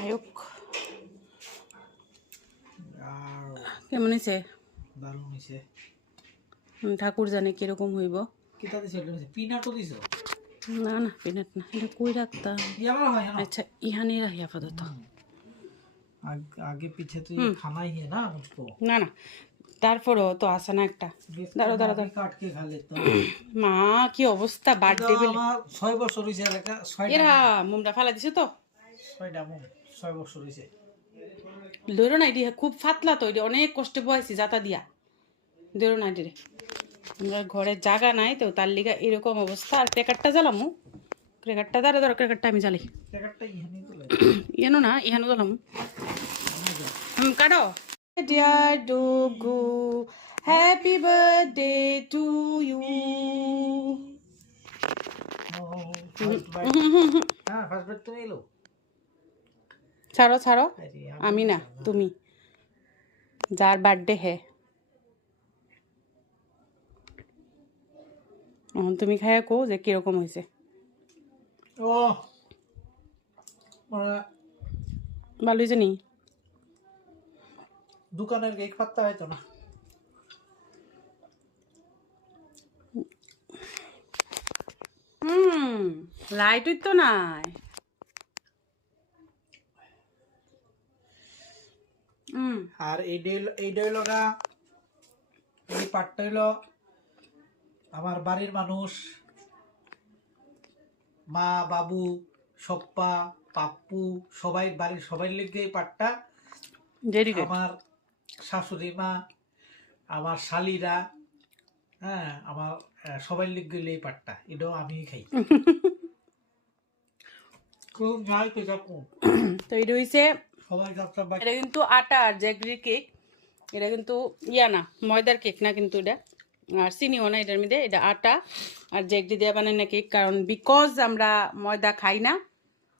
আয়ক কেমন হয়েছে? দারুণ হয়েছে। ঠাকুর জানে কিরকম হইব। পিনাটও দিছ? না না পিনাট না, এটা কই রাখতাম। আচ্ছা ইহানি রাখি আপাতত। আগে পিছে তুই খানাই হে না মুঝকো। না না তারপরও তো আসে না একটা। দাঁড়ো দাঁড়ো দাঁড়ো। কাটকে খালে তো মা কি অবস্থা বার্থডে বেলে। আমার 6 বছর হইছে এলাকা 6টা। এরা মুমটা ফালা দিছে তো 6টা মুম 6 বছর হইছে। ধরো না এটি খুব ফাতলা তো, এটি অনেক কষ্টে বয়েছি জাতা দিয়া। ধরো না এটি আমরা ঘরে জায়গা নাই তো তার লিগা এরকম অবস্থা। আর ক্রেকারটা জ্বালামু, ক্রেকারটা দাঁড়া দাঁড়া, ক্রেকারটা আমি জ্বালি। ক্রেকারটা ইহানি তো ইহানো না ইহানো জ্বালামু। কাটো। Dear Dogu, happy birthday to you. হ্যাঁ ফার্স্ট বার্থডে তুমি এলো। ছাড়ো ছাড়ো, আমি না তুমি, যার বার্থডে হে। এখন তুমি খাইয়া কো যে কিরকম হয়েছে। ও মানে ভালো হয়েছে নি? দোকানের কেক পাত্তা হয়তো না। লাইট তো নাই। আর এইটা হইল গা, এই পাটটা হইল আমার বাড়ির মানুষ, মা বাবু সপ্পা পাপ্পু সবাই বাড়ির সবাই লিখে এই পাটটা। আমার শাশুড়ি মা, আমার শালিরা, হ্যাঁ আমার সবাই লিখ গেলে এই পাটটা, এটাও আমি খাই। তো এটা হইছে সবাই এটা কিন্তু আটা আর জ্যাগরির কেক। এটা কিন্তু ইয়া না ময়দার কেক না কিন্তু, এটা আর চিনিও না এটার মধ্যে। এটা আটা আর জ্যাগরি দিয়ে বানায় না কেক, কারণ বিকজ আমরা ময়দা খাই না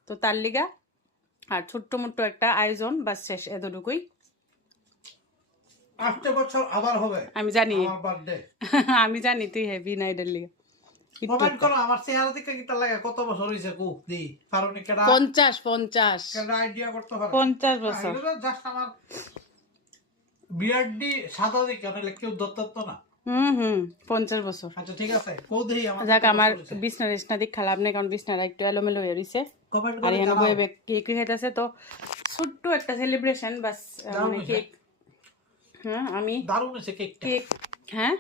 তো তার লিগা। আর ছোট্ট মোট্ট একটা আয়োজন বাস, শেষ এতটুকুই। আসতে বছর আবার হবে আমি জানি আমার বার্থডে। আমি জানি তুই হেভি না এটার লিগা। কমেন্ট করো আমার চেহারা দেখে কি তার লাগে কত বছর হইছে কো দি কারণ কেডা 50 কেডা আইডিয়া করতে পারে 50 বছর। এটা জাস্ট আমার বিয়ারডি সাদা দেখে অনেক কেউ দত্তত্ব না। 50 বছর। আচ্ছা ঠিক আছে কো দেই আমার যাক আমার বিছনার রেশনা দিক খালাপ নেই, কারণ বিছনাটা একটু এলোমেলো হয়ে রইছে। কমেন্ট আর করে এখানে জানাও। বয়ে কেক খাইতেছে তো ছোট্ট একটা সেলিব্রেশন বাস, মানে কেক। হ্যাঁ আমি দারুণ হয়েছে কেকটা। কেক হ্যাঁ